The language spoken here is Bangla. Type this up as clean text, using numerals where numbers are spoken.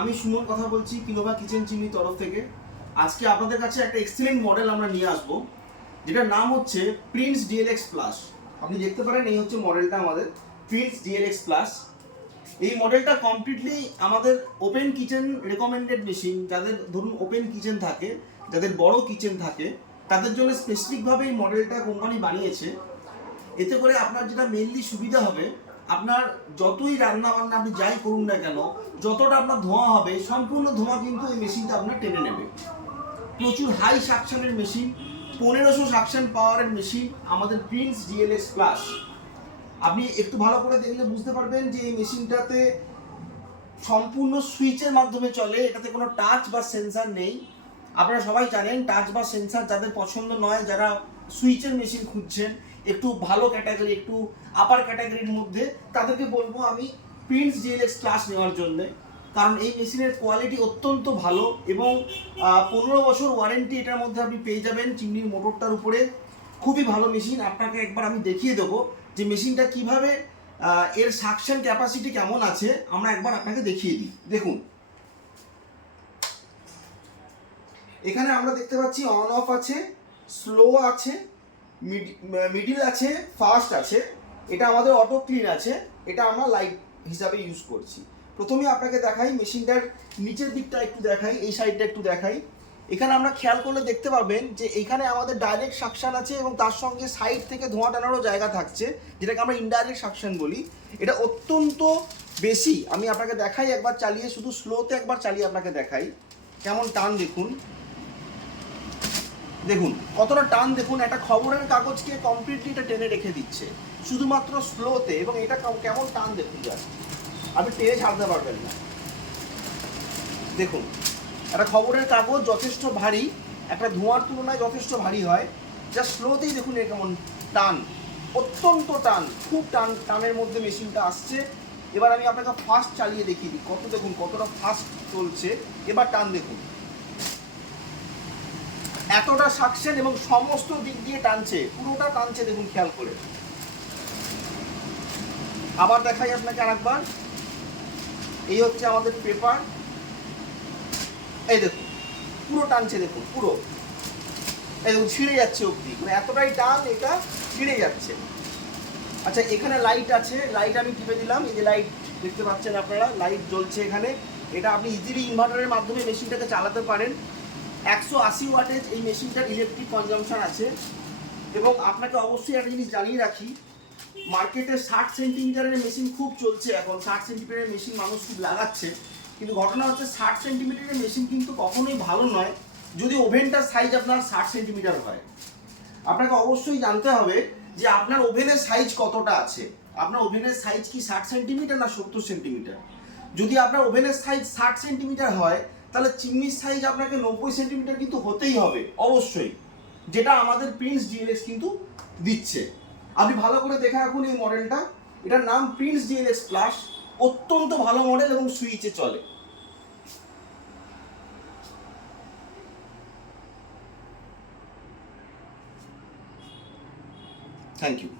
আমি সুমন কথা বলছি কিনোভা কিচেন চিমনি তরফ থেকে। আজকে আপনাদের কাছে একটা এক্সিলেন্ট মডেল আমরা নিয়ে আসবো, যেটার নাম হচ্ছে প্রিন্স ডিএলএক্স প্লাস। আপনি দেখতে পারেন এই হচ্ছে মডেলটা আমাদের প্রিন্স ডিএলএক্স প্লাস। এই মডেলটা কমপ্লিটলি আমাদের ওপেন কিচেন রেকমেন্ডেড মেশিন। যাদের ধরুন ওপেন কিচেন থাকে, যাদের বড় কিচেন থাকে, তাদের জন্য স্পেসিফিকভাবে এই মডেলটা কোম্পানি বানিয়েছে। এতে করে আপনার যেটা মেইনলি সুবিধা হবে, আপনার যতই রান্না বান্না আপনি যাই করুন না কেন, যতটা আপনার ধোঁয়া হবে সম্পূর্ণ ধোঁয়া কিন্তু এই মেশিনটা আপনার টেনে নেবে। প্রচুর হাই সাকশনের মেশিন, 1500 সাকশন পাওয়ারের মেশিন আমাদের প্রিন্স ডিএলএক্স প্লাস। আপনি একটু ভালো করে দেখলে বুঝতে পারবেন যে এই মেশিনটাতে সম্পূর্ণ সুইচের মাধ্যমে চলে, এটাতে কোনো টাচ বা সেন্সার নেই। আপনারা সবাই জানেন টাচ বা সেন্সার যাদের পছন্দ নয়, যারা সুইচের মেশিন খুঁজছেন একটু ভালো ক্যাটাগরি, একটু আপার ক্যাটাগরির মধ্যে, তাদেরকে বলবো আমি প্রিন্স ডিএলএক্স ক্লাস নেওয়ার জন্য। কারণ এই মেশিনের কোয়ালিটি অত্যন্ত ভালো এবং 15 বছর ওয়ারেন্টি এটার মধ্যে আপনি পেয়ে যাবেন চিমনির মোটরটার উপরে। খুবই ভালো মেশিন। আপনাকে একবার আমি দেখিয়ে দেবো যে মেশিনটা কিভাবে এর সাকশন ক্যাপাসিটি কেমন আছে, আমরা একবার আপনাকে দেখিয়ে দিই। দেখুন, এখানে আমরা দেখতে পাচ্ছি অন অফ আছে, স্লো আছে, মিডিল আছে, ফাস্ট আছে। এটা আমাদের অটো ক্লিন আছে, এটা আমরা লাইট হিসাবে ইউজ করছি। প্রথমে আপনাকে দেখাই মেশিনটার নিচের দিকটা একটু দেখাই, এই সাইডটা একটু দেখাই। এখানে আমরা খেয়াল করলে দেখতে পাবেন যে এখানে আমাদের ডাইরেক্ট সাকশন আছে এবং তার সঙ্গে সাইড থেকে ধোঁয়া টানারও জায়গা থাকছে, যেটাকে আমরা ইনডাইরেক্ট সাকশন বলি। এটা অত্যন্ত বেশি। আমি আপনাকে দেখাই একবার চালিয়ে, শুধু স্লোতে একবার চালিয়ে আপনাকে দেখাই কেমন টান। দেখুন দেখুন কতটা টান, দেখুন একটা খবরের কাগজকে কমপ্লিটলি এটা টেনে রেখে দিচ্ছে শুধুমাত্র স্লোতে। এবং এটা কেমন টান দেখুন, যার আপনি টেনে ছাড়তে পারবেন না। দেখুন একটা খবরের কাগজ যথেষ্ট ভারী, একটা ধোঁয়ার তুলনায় যথেষ্ট ভারী হয়, যা স্লোতেই দেখুন এর কেমন টান, অত্যন্ত টান, খুব টানের মধ্যে মেশিনটা আসছে। এবার আমি আপনাকে ফাস্ট চালিয়ে দেখিয়ে দিই কত, দেখুন কতটা ফাস্ট চলছে। এবার টান দেখুন, এতটা সাকশন এবং সমস্ত দিক দিয়ে টানছে, পুরোটা টানছে দেখুন খেয়াল করে। আবার দেখাই আপনাকে আরেকবার। এই হচ্ছে আমাদের পেপার, এই দেখুন পুরো টানছে, দেখুন পুরো, এই দেখুন ছিঁড়ে যাচ্ছে অবধি, মানে এতটাই টান, এটা ছিঁড়ে যাচ্ছে। আচ্ছা, এখানে লাইট আছে, লাইট আমি টিপে দিলাম, এই যে লাইট দেখতে পাচ্ছেন আপনারা, লাইট জ্বলছে এখানে। এটা আপনি ইজিলি ইনভার্টারের মাধ্যমে মেশিনটাকে চালাতে পারেন। 180 ওয়াটেজ এই মেশিনটার ইলেকট্রিক কনজাম্পশন আছে। এবং আপনাকে অবশ্যই একটা জিনিস জানিয়ে রাখি, মার্কেটে 60 সেন্টিমিটারের মেশিন খুব চলছে এখন, 60 সেন্টিমিটারের মেশিন মানুষ খুব লাগাচ্ছে। কিন্তু ঘটনা হচ্ছে 60 সেন্টিমিটারের মেশিন কিন্তু কখনোই ভালো নয় যদি ওভেনটার সাইজ আপনার 60 সেন্টিমিটার হয়। আপনাকে অবশ্যই জানতে হবে যে আপনার ওভেনের সাইজ কতটা আছে। আপনার ওভেনের সাইজ কি 60 সেন্টিমিটার না 70 সেন্টিমিটার? যদি আপনার ওভেনের সাইজ 60 সেন্টিমিটার হয়, তাহলে চিমনির সাইজ আপনাকে 90 সেন্টিমিটার কিন্তু হতেই হবে অবশ্যই, যেটা আমাদের প্রিন্স ডিএলএক্স কিন্তু দিচ্ছে। আপনি ভালো করে দেখে রাখুন এই মডেলটা, এটার নাম প্রিন্স ডিএলএক্স প্লাস। অত্যন্ত ভালো মডেল এবং সুইচে চলে। Thank you.